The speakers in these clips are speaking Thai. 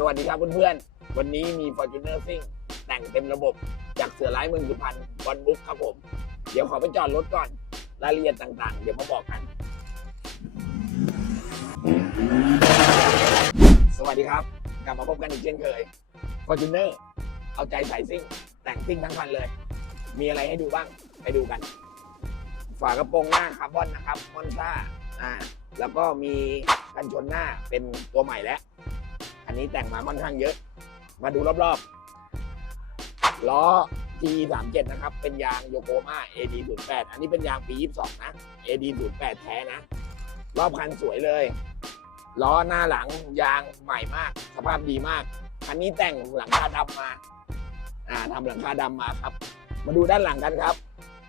สวัสดีครับเพื่อนๆ วันนี้มี Fortuner Sing แต่งเต็มระบบจากเสือร้ายเมืองสุพรรณบอลบุ๊กครับผม เดี๋ยวขอไปจอดรถก่อน รายละเอียดต่างๆ เดี๋ยวมาบอกกัน สวัสดีครับ กลับมาพบกันอีกเช่นเคย Fortuner เอาใจใส่ซิ่ง แต่งซิ่งทั้งคันเลย มีอะไรให้ดูบ้างไปดูกัน ฝากระโปรงหน้าคาร์บอนนะครับมอนซ่าอ่าแล้วก็มีกันชนหน้าเป็นตัวใหม่แล้ว อันนี้แต่งมาค่อนข้างเยอะ มาดูรอบๆ ล้อ T37 นะครับ เป็นยางโยโกมา AD08 อันนี้เป็นยางปี 22 นะ AD08 แท้นะ รอบคันสวยเลย ล้อหน้าหลังยางใหม่มาก สภาพดีมาก คันนี้แต่งหลังคาดำมา อ่าทำหลังคาดำมาครับ มาดูด้านหลังกันครับ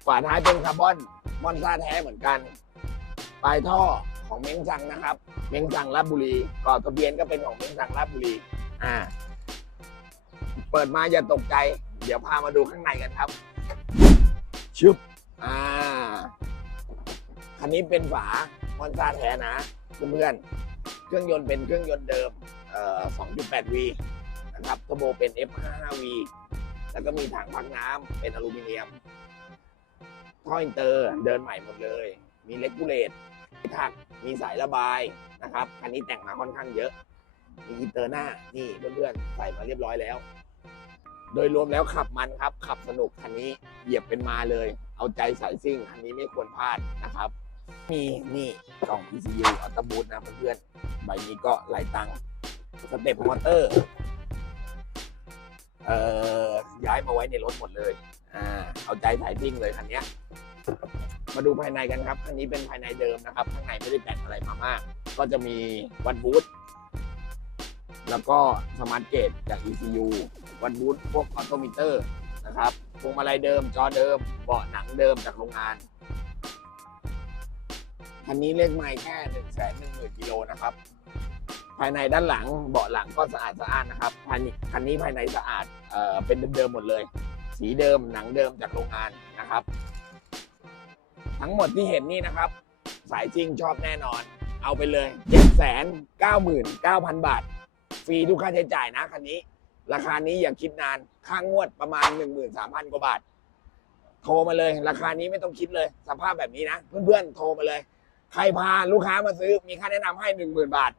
ฝาท้ายเป็นคาร์บอน มอนซ่าแท้เหมือนกัน ปลายท่อ ของเม้งซังนะครับ เม้งซังราชบุรีก่อทะเบียนก็เป็นของเม้งซังราชบุรี อ่า เปิดมาอย่าตกใจ เดี๋ยวพามาดูข้างในกันครับชึบอ่าคันนี้เป็นฝามอนซ่าแท้นะเพื่อนๆเครื่องยนต์เป็นเครื่องยนต์เดิมเอ่อ 2.8V นะครับทโบเป็น F55V แล้วก็มีถังพักน้ำเป็นอลูมิเนียมท่ออินเตอร์เดินใหม่หมดเลย มีเลกูเลตมี ถักมีสายระบายนะครับคันนี้แต่งมาค่อนข้างเยอะมีอินเตอร์หน้านี่เพื่อนๆใส่มาเรียบร้อยแล้ว โดยรวมแล้วขับมันครับ ขับสนุกคันนี้เหยียบเป็นมาเลย เอาใจสายซิ่งคันนี้ไม่ควรพลาดนะครับ มีนี่กล่อง ECU อัตบูทนะเพื่อนๆใบนี้ก็หลายตังค์สเต็ปมอเตอร์เอ่อย้ายมาไว้ในรถหมดเลยอ่าเอาใจสายซิ่งเลยคันนี้ มาดูภายในกันครับคันนี้เป็นภายในเดิมนะครับ ข้างในไม่ได้แต่งอะไรมามาก ก็จะมีวันบูทแล้วก็สมาร์ทเกตจาก ECU วันบูทพวกออโตมิเตอร์นะครับพวงมาลัยเดิมจอเดิมเบาะหนังเดิมจากโรงงานคันนี้เลขไมล์แค่หนึ่งแสนหนึ่งหมื่นกิโลนะครับ ภายในด้านหลังเบาะหลังก็สะอาดสะอาดนะครับภายในคันนี้ภายในสะอาดเอ่อเป็นเดิมๆหมดเลย สีเดิมหนังเดิมจากโรงงานนะครับ ทั้งหมดที่เห็นนี่นะครับ สายจริงชอบแน่นอน เอาไปเลย7 9 9 9 0 0 บาท ฟรีทุกค่าใช้จ่ายนะคันนี้ ราคานี้อย่าคิดนานค่างวดประมาณ 13,000 กว่าบาท โทรมาเลย ราคานี้ไม่ต้องคิดเลย สภาพแบบนี้นะ เพื่อนๆโทรมาเลย ใครพาลูกค้ามาซื้อมีค่าแนะนำให้ 10,000 บาท